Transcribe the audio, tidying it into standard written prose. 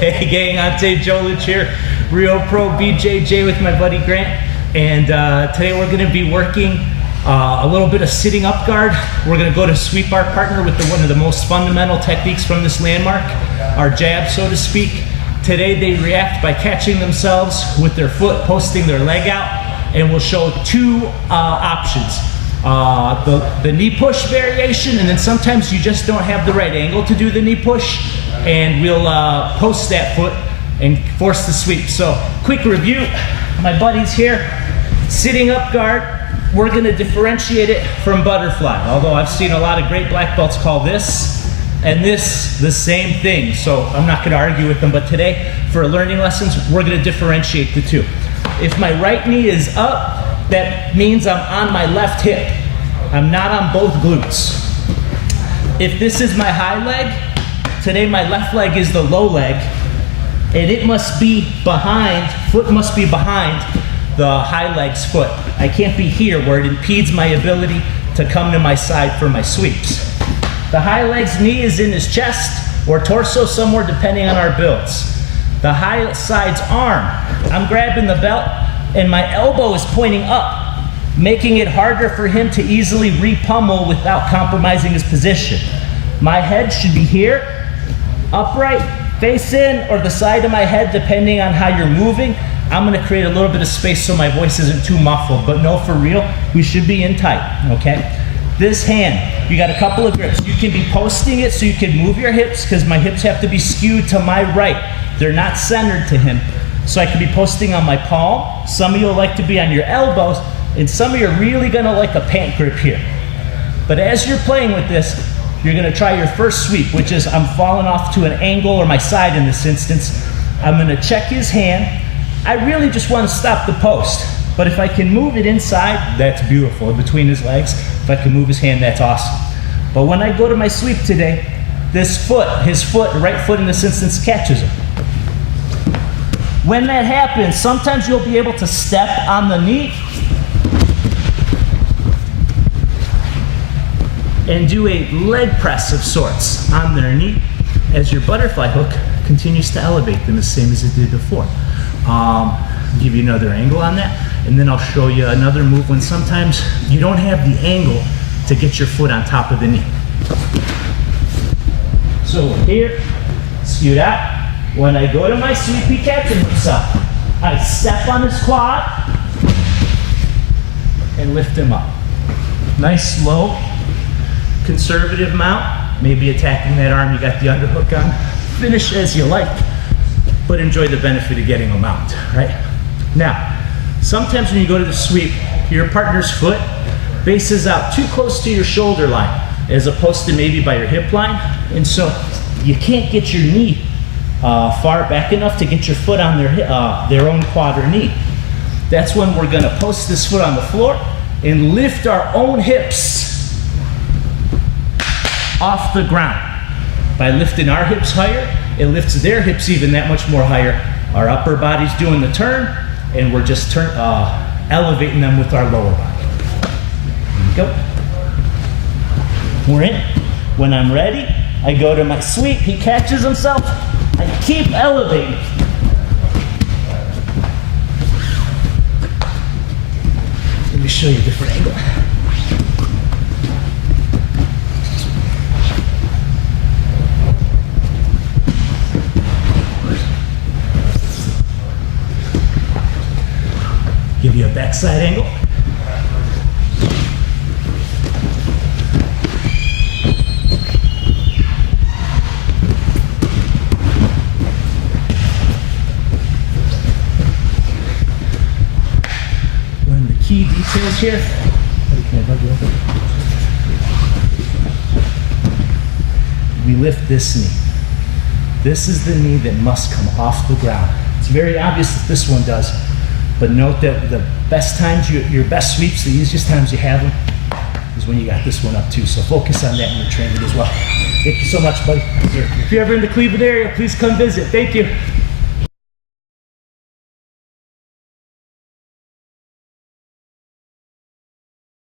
Hey gang, Ante, Dzolic here, Real Pro BJJ with my buddy Grant, and today we're going to be working a little bit of sitting up guard. We're going to go to sweep our partner with one of the most fundamental techniques from this landmark, our jab, so to speak. Today they react by catching themselves with their foot, posting their leg out, and we'll show two options. The knee push variation, and then sometimes you just don't have the right angle to do the knee push, and we'll post that foot and force the sweep. So quick review, my buddy's here, sitting up guard. We're gonna differentiate it from butterfly, although I've seen a lot of great black belts call this and this the same thing, so I'm not gonna argue with them, but today for learning lessons, we're gonna differentiate the two. If my right knee is up, that means I'm on my left hip. I'm not on both glutes. If this is my high leg, today my left leg is the low leg, and it must be behind, foot must be behind the high leg's foot. I can't be here where it impedes my ability to come to my side for my sweeps. The high leg's knee is in his chest or torso somewhere depending on our builds. The high side's arm, I'm grabbing the belt and my elbow is pointing up, making it harder for him to easily re-pummel without compromising his position. My head should be here, upright, face in, or the side of my head depending on how you're moving. I'm gonna create a little bit of space so my voice isn't too muffled, but no, for real, we should be in tight, okay? This hand, you got a couple of grips. You can be posting it so you can move your hips, because my hips have to be skewed to my right. They're not centered to him. So I can be posting on my palm. Some of you will like to be on your elbows, and some of you are really gonna like a pant grip here. But as you're playing with this, you're gonna try your first sweep, which is I'm falling off to an angle or my side in this instance. I'm gonna check his hand. I really just wanna stop the post, but if I can move it inside, that's beautiful, in between his legs. If I can move his hand, that's awesome. But when I go to my sweep today, this foot, his foot, right foot in this instance, catches him. When that happens, sometimes you'll be able to step on the knee and do a leg press of sorts on their knee as your butterfly hook continues to elevate them the same as it did before. Give you another angle on that, and then I'll show you another move when sometimes you don't have the angle to get your foot on top of the knee. So here, skewed out. When I go to my sweep, he catches himself. I step on his quad and lift him up. Nice, slow, conservative mount. Maybe attacking that arm, you got the underhook on. Finish as you like, but enjoy the benefit of getting a mount, right? Now, sometimes when you go to the sweep, your partner's foot bases out too close to your shoulder line, as opposed to maybe by your hip line, and so you can't get your knee far back enough to get your foot on their own quad or knee. That's when we're gonna post this foot on the floor and lift our own hips off the ground. By lifting our hips higher, it lifts their hips even that much more higher. Our upper body's doing the turn, and we're just elevating them with our lower body. There we go. We're in. When I'm ready, I go to my sweep. He catches himself. I keep elevating. Let me show you a different angle. Give you a backside angle. Learn the key details here. We lift this knee. This is the knee that must come off the ground. It's very obvious that this one does. But note that the best times, your best sweeps, the easiest times you have them, is when you got this one up too. So focus on that in your training as well. Thank you so much, buddy. If you're ever in the Cleveland area, please come visit. Thank you.